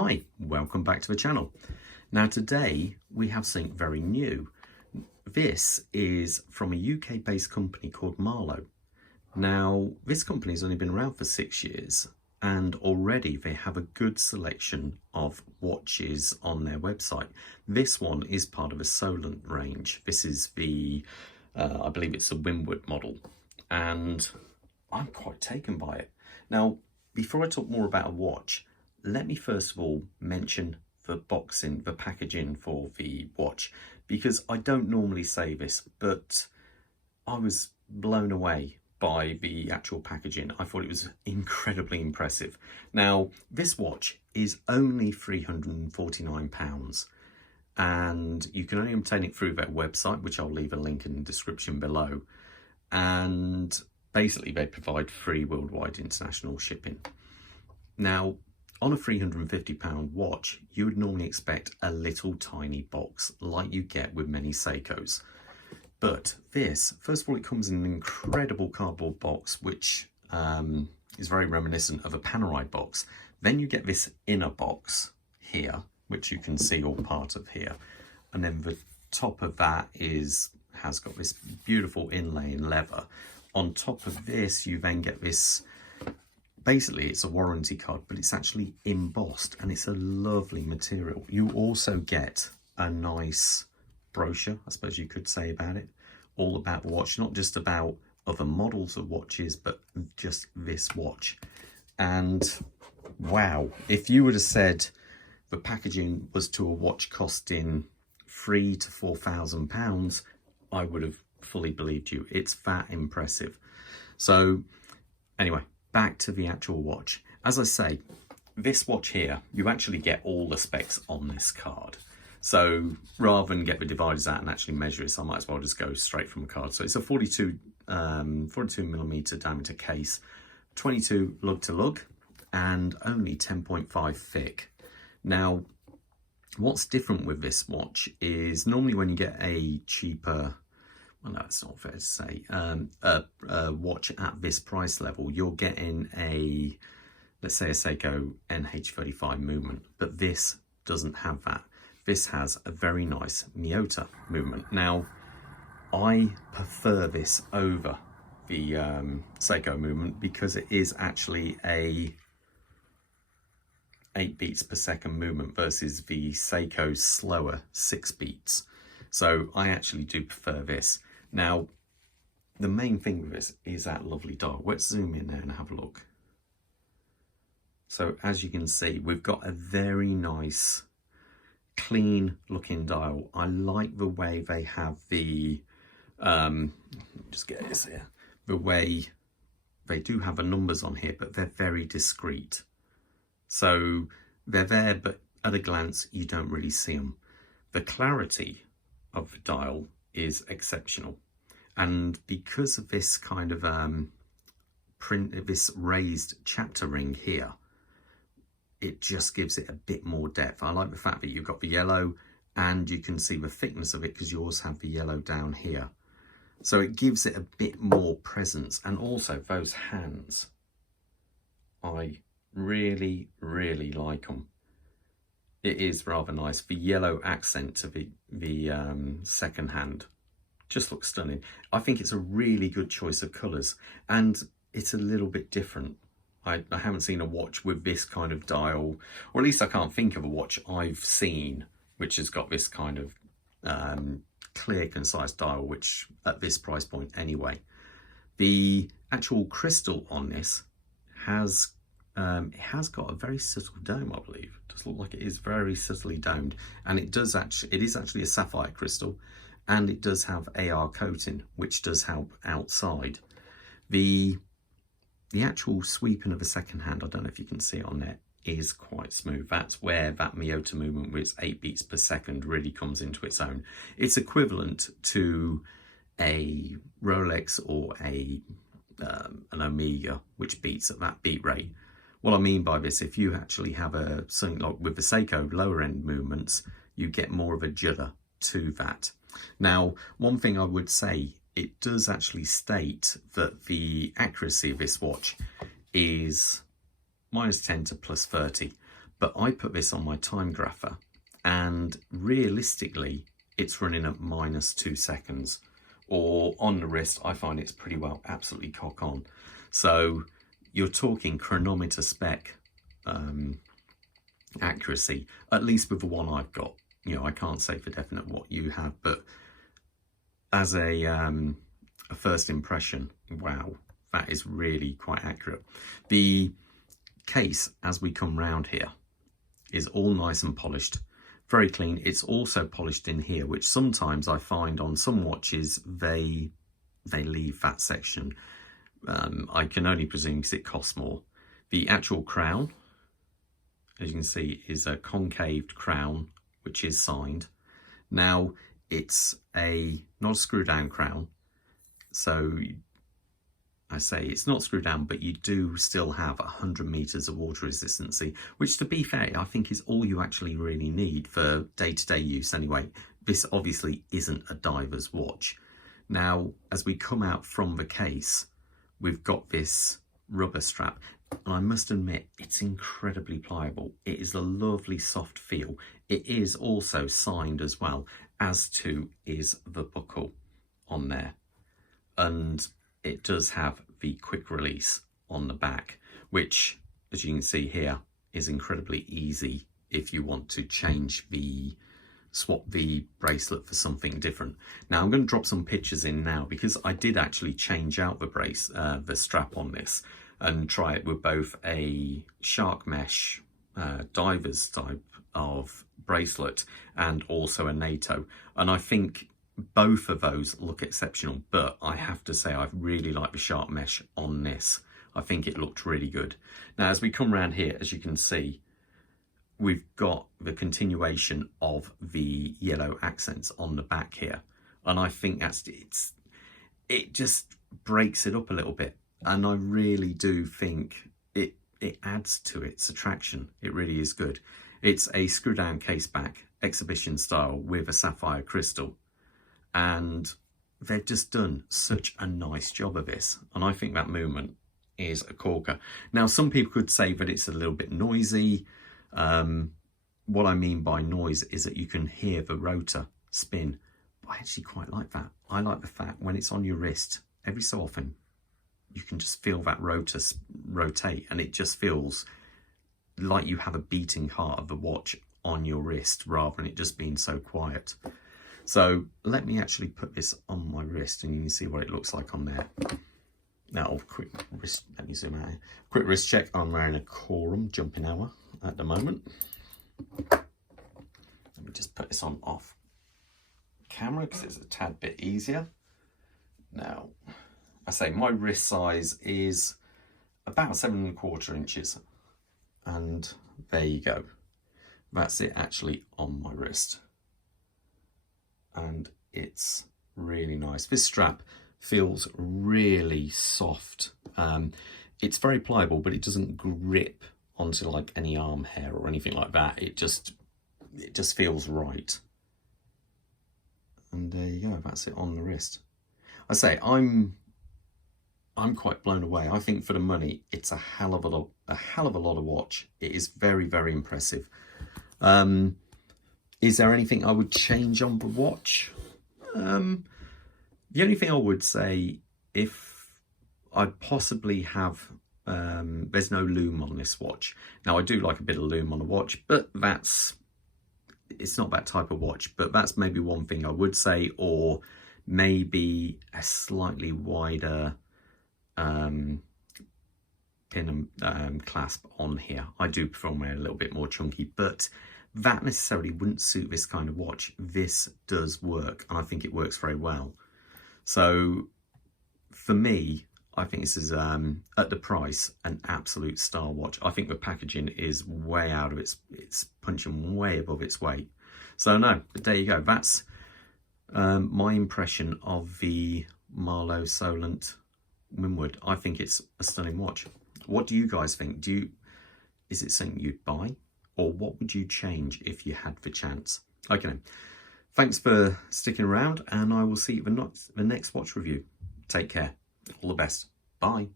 Hi, welcome back to the channel. Now today we have something very new. This is from a UK based company called Marloe. Now this company has only been around for 6 years and already they have a good selection of watches on their website. This one is part of a Solent range. This is the, I believe it's the Windward model, and I'm quite taken by it. Now, before I talk more about a watch, let me first of all mention the packaging for the watch, because I don't normally say this, but I was blown away by the actual packaging. I thought it was incredibly impressive. Now, this watch is only £349 and you can only obtain it through their website, which I'll leave a link in the description below. And basically they provide free worldwide international shipping. Now, on a £350 watch, you would normally expect a little tiny box like you get with many Seikos. But this, first of all, it comes in an incredible cardboard box, which is very reminiscent of a Panerai box. Then you get this inner box here, which you can see all part of here. And then the top of that has got this beautiful inlay in leather. On top of this, you then get this, basically it's a warranty card, but it's actually embossed and it's a lovely material. You also get a nice brochure, I suppose you could say, about it, all about the watch, not just about other models of watches, but just this watch. And wow, if you would have said the packaging was to a watch costing £3,000 to £4,000, I would have fully believed you. It's that impressive. So anyway, back to the actual watch. As I say, this watch here, you actually get all the specs on this card. So rather than get the dividers out and actually measure it, so I might as well just go straight from the card. So it's a 42 millimeter diameter case, 22 lug to lug, and only 10.5 thick. Now, what's different with this watch is normally when you get a cheaper, well, no, it's not fair to say, a watch at this price level, you're getting a, let's say a Seiko NH35 movement, but this doesn't have that. This has a very nice Miyota movement. Now, I prefer this over the Seiko movement because it is actually a 8 beats per second movement versus the Seiko's slower 6 beats. So I actually do prefer this. Now, the main thing with this is that lovely dial. Let's zoom in there and have a look. So as you can see, we've got a very nice, clean looking dial. I like the way they have the, just get this here, the way they do have the numbers on here, but they're very discreet. So they're there, but at a glance, you don't really see them. The clarity of the dial is exceptional. And because of this kind of this raised chapter ring here, it just gives it a bit more depth. I like the fact that you've got the yellow and you can see the thickness of it because you also have the yellow down here. So it gives it a bit more presence. And also those hands, I really, really like them. It is rather nice. The yellow accent to the second hand just looks stunning. I think it's a really good choice of colours, and it's a little bit different. I haven't seen a watch with this kind of dial, or at least I can't think of a watch I've seen which has got this kind of clear, concise dial, which at this price point anyway. The actual crystal on this has it has got a very subtle dome, I believe. It does look like it is very subtly domed, and it is actually a sapphire crystal, and it does have AR coating, which does help outside. The actual sweeping of a second hand, I don't know if you can see it on there, is quite smooth. That's where that Miyota movement with its 8 beats per second really comes into its own. It's equivalent to a Rolex or an Omega, which beats at that beat rate. What I mean by this, if you actually have something like with the Seiko lower end movements, you get more of a judder to that. Now, one thing I would say, it does actually state that the accuracy of this watch is -10 to +30, But I put this on my time grapher, and realistically, it's running at -2 seconds. Or on the wrist, I find it's pretty well absolutely cock on. So you're talking chronometer spec accuracy, at least with the one I've got. You know, I can't say for definite what you have, but as a first impression, wow, that is really quite accurate. The case, as we come round here, is all nice and polished, very clean. It's also polished in here, which sometimes I find on some watches they leave that section. I can only presume because it costs more. The actual crown, as you can see, is a concaved crown, which is signed. Now, it's not a screw down crown, so I say it's not screwed down, but you do still have 100 meters of water resistance, which, to be fair, I think is all you actually really need for day-to-day use anyway. This obviously isn't a diver's watch. Now, as we come out from the case, we've got this rubber strap, and I must admit, it's incredibly pliable. It is a lovely soft feel. It is also signed as well, as too is the buckle on there. And it does have the quick release on the back, which, as you can see here, is incredibly easy if you want to swap the bracelet for something different. Now, I'm going to drop some pictures in now, because I did actually change out the strap on this and try it with both a shark mesh divers type of bracelet and also a NATO, and I think both of those look exceptional, but I have to say I really like the sharp mesh on this. I think it looked really good. Now, as we come around here, as you can see, we've got the continuation of the yellow accents on the back here, and I think it just breaks it up a little bit, and I really do think it adds to its attraction. It really is good. It's a screw down case back, exhibition style, with a sapphire crystal. And they've just done such a nice job of this. And I think that movement is a corker. Now, some people could say that it's a little bit noisy. What I mean by noise is that you can hear the rotor spin. But I actually quite like that. I like the fact when it's on your wrist, every so often, you can just feel that rotor rotate. And it just feels like you have a beating heart of the watch on your wrist, rather than it just being so quiet. So let me actually put this on my wrist, and you can see what it looks like on there. Now, quick wrist, let me zoom out. Quick wrist check. I'm wearing a Corum jumping hour at the moment. Let me just put this on off camera because it's a tad bit easier. Now, I say my wrist size is about 7¼ inches, and there you go. That's it actually on my wrist. And it's really nice. This strap feels really soft. It's very pliable, but it doesn't grip onto like any arm hair or anything like that. It just feels right. And there you go. That's it on the wrist. I say I'm quite blown away. I think for the money, it's a hell of a lot of watch. It is very, very impressive. Is there anything I would change on the watch? The only thing I would say, if I'd possibly have, there's no loom on this watch. Now, I do like a bit of loom on a watch, but it's not that type of watch, but that's maybe one thing I would say, or maybe a slightly wider pin and clasp on here. I do prefer it a little bit more chunky, but that necessarily wouldn't suit this kind of watch. This does work, and I think it works very well. So for me, I think this is at the price an absolute star watch. I think the packaging is way out of it's punching way above its weight. So no, but there you go. That's my impression of the Marloe Solent Windward. I think it's a stunning watch. What do you guys think? Is it something you'd buy? Or what would you change if you had the chance? Okay, thanks for sticking around, and I will see you in the next watch review. Take care. All the best. Bye.